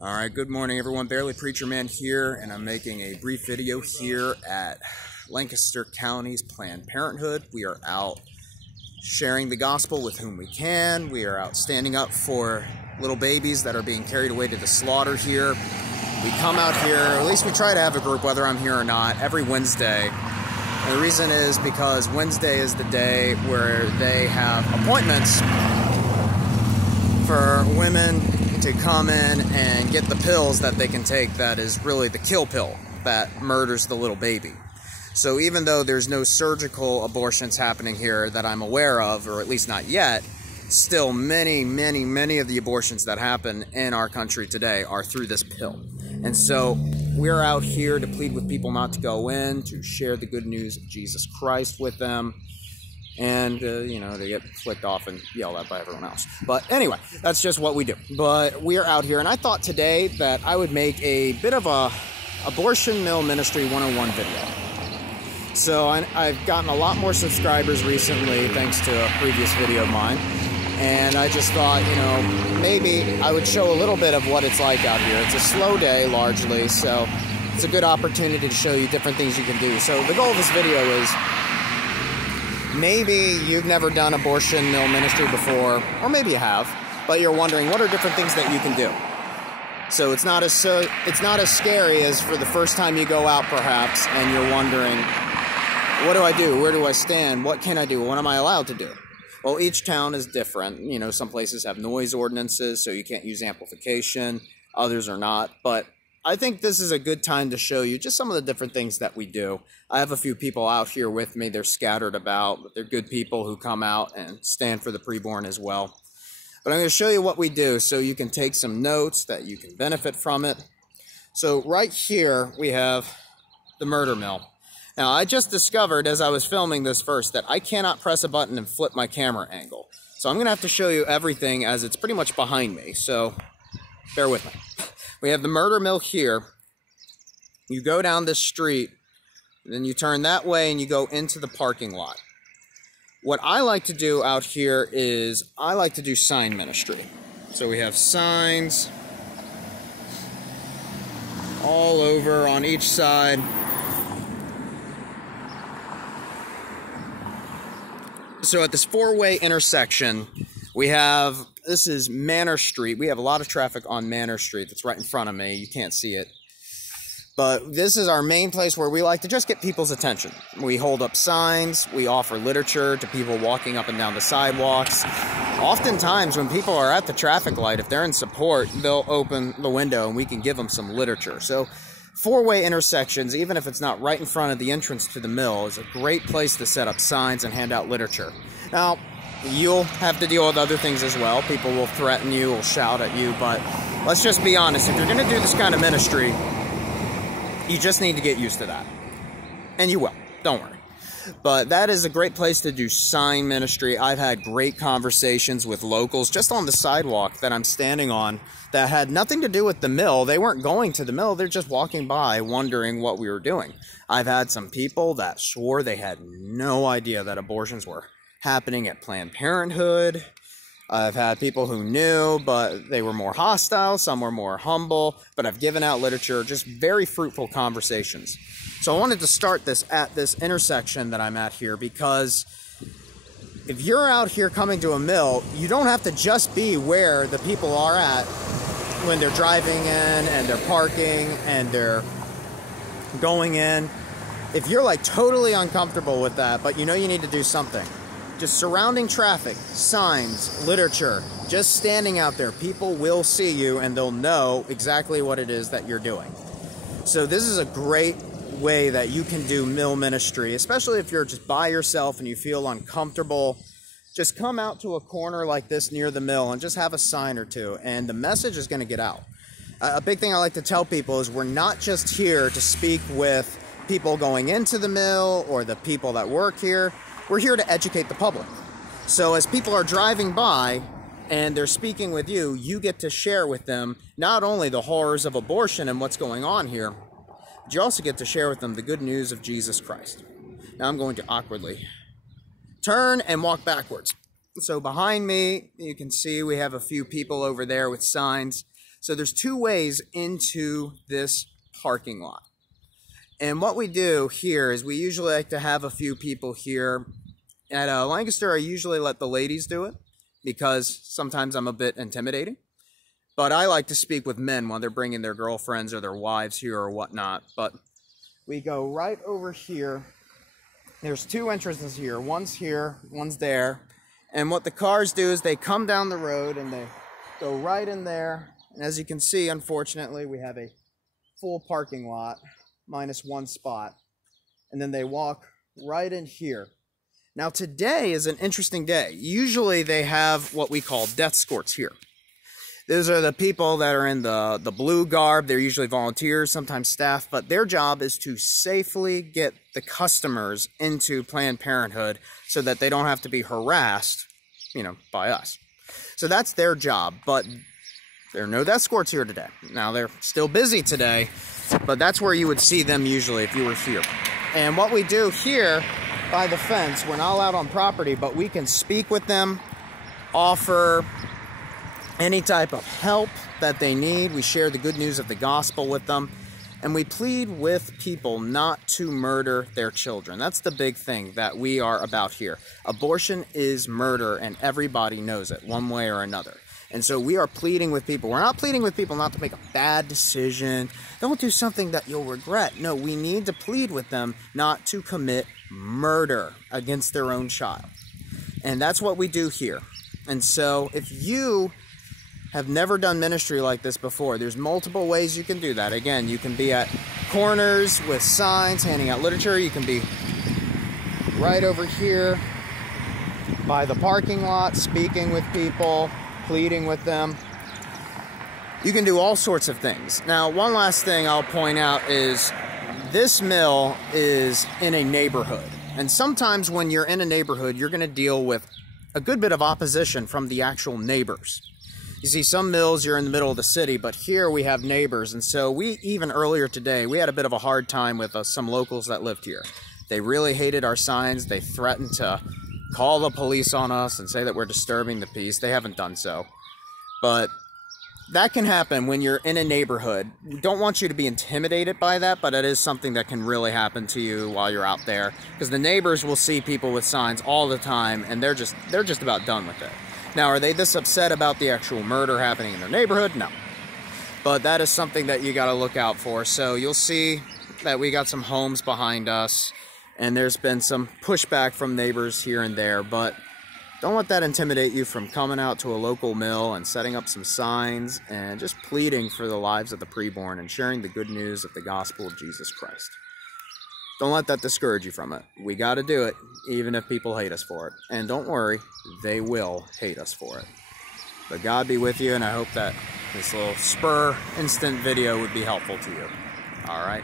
All right, good morning everyone. Barely Preacher Man here, and I'm making a brief video here at Lancaster County's Planned Parenthood. We are out sharing the gospel with whom we can. We are out standing up for little babies that are being carried away to the slaughter here. We come out here, or at least we try to have a group, whether I'm here or not, every Wednesday. And the reason is because Wednesday is the day where they have appointments for women to come in and get the pills that they can take that is really the kill pill that murders the little baby. So even though there's no surgical abortions happening here that I'm aware of, or at least not yet, still many of the abortions that happen in our country today are through this pill. And so we're out here to plead with people not to go in, to share the good news of Jesus Christ with them, and, you know, they get flicked off and yelled at by everyone else. But anyway, that's just what we do. But we are out here, and I thought today that I would make a bit of a Abortion Mill Ministry 101 video. So I've gotten a lot more subscribers recently, thanks to a previous video of mine. And I just thought, you know, maybe I would show a little bit of what it's like out here. It's a slow day, largely, so it's a good opportunity to show you different things you can do. So the goal of this video is, maybe you've never done abortion mill ministry before, or maybe you have, but you're wondering what are different things that you can do. So it's not as scary as for the first time you go out, perhaps, and you're wondering, what do I do? Where do I stand? What can I do? What am I allowed to do? Well, each town is different. You know, some places have noise ordinances, so you can't use amplification. Others are not, but I think this is a good time to show you just some of the different things that we do. I have a few people out here with me. They're scattered about, but they're good people who come out and stand for the preborn as well. But I'm going to show you what we do so you can take some notes that you can benefit from it. So right here we have the murder mill. Now I just discovered as I was filming this first that I cannot press a button and flip my camera angle. So I'm going to have to show you everything as it's pretty much behind me. So bear with me. We have the murder mill here. You go down this street, then you turn that way and you go into the parking lot. What I like to do out here is I like to do sign ministry. So we have signs all over on each side. So at this four-way intersection, we have, this is Manor Street. We have a lot of traffic on Manor Street that's right in front of me. You can't see it. But this is our main place where we like to just get people's attention. We hold up signs. We offer literature to people walking up and down the sidewalks. Oftentimes when people are at the traffic light, if they're in support, they'll open the window and we can give them some literature. So four-way intersections, even if it's not right in front of the entrance to the mill, is a great place to set up signs and hand out literature. Now, you'll have to deal with other things as well. People will threaten you, will shout at you, but let's just be honest. If you're going to do this kind of ministry, you just need to get used to that. And you will. Don't worry. But that is a great place to do sign ministry. I've had great conversations with locals just on the sidewalk that I'm standing on that had nothing to do with the mill. They weren't going to the mill. They're just walking by wondering what we were doing. I've had some people that swore they had no idea that abortions were happening at Planned Parenthood. I've had people who knew, but they were more hostile. Some were more humble, but I've given out literature, just very fruitful conversations. So I wanted to start this at this intersection that I'm at here, because if you're out here coming to a mill, you don't have to just be where the people are at when they're driving in and they're parking and they're going in. If you're like totally uncomfortable with that, but you know you need to do something, just surrounding traffic, signs, literature, just standing out there, people will see you and they'll know exactly what it is that you're doing. So this is a great way that you can do mill ministry, especially if you're just by yourself and you feel uncomfortable. Just come out to a corner like this near the mill and just have a sign or two, and the message is going to get out. A big thing I like to tell people is we're not just here to speak with people going into the mill or the people that work here. We're here to educate the public. So as people are driving by and they're speaking with you, you get to share with them not only the horrors of abortion and what's going on here, but you also get to share with them the good news of Jesus Christ. Now I'm going to awkwardly turn and walk backwards. So behind me, you can see we have a few people over there with signs. So there's two ways into this parking lot. And what we do here is we usually like to have a few people here. At Lancaster, I usually let the ladies do it because sometimes I'm a bit intimidating. But I like to speak with men when they're bringing their girlfriends or their wives here or whatnot. But we go right over here. There's two entrances here. One's here, one's there. And what the cars do is they come down the road and they go right in there. And as you can see, unfortunately, we have a full parking lot minus one spot. And then they walk right in here. Now today is an interesting day. Usually they have what we call death escorts here. Those are the people that are in the blue garb. They're usually volunteers, sometimes staff, but their job is to safely get the customers into Planned Parenthood so that they don't have to be harassed, by us. So that's their job, but there are no death escorts here today. Now, they're still busy today, but that's where you would see them usually if you were here. And what we do here by the fence, we're not allowed on property, but we can speak with them, offer any type of help that they need. We share the good news of the gospel with them, and we plead with people not to murder their children. That's the big thing that we are about here. Abortion is murder, and everybody knows it one way or another. And so we are pleading with people. We're not pleading with people not to make a bad decision. Don't do something that you'll regret. No, we need to plead with them not to commit murder against their own child. And that's what we do here. And so if you have never done ministry like this before, there's multiple ways you can do that. Again, you can be at corners with signs, handing out literature. You can be right over here by the parking lot, speaking with people, pleading with them. You can do all sorts of things. Now, one last thing I'll point out is this mill is in a neighborhood. And sometimes when you're in a neighborhood, you're going to deal with a good bit of opposition from the actual neighbors. You see, some mills, you're in the middle of the city, but here we have neighbors. And so even earlier today, we had a bit of a hard time with some locals that lived here. They really hated our signs. They threatened to call the police on us and say that we're disturbing the peace. They haven't done so. But that can happen when you're in a neighborhood. We don't want you to be intimidated by that, but it is something that can really happen to you while you're out there. Because the neighbors will see people with signs all the time, and they're just about done with it. Now, are they this upset about the actual murder happening in their neighborhood? No. But that is something that you got to look out for. So you'll see that we got some homes behind us, and there's been some pushback from neighbors here and there. But don't let that intimidate you from coming out to a local mill and setting up some signs and just pleading for the lives of the preborn and sharing the good news of the gospel of Jesus Christ. Don't let that discourage you from it. We got to do it, even if people hate us for it. And don't worry, they will hate us for it. But God be with you, and I hope that this little instant video would be helpful to you. All right?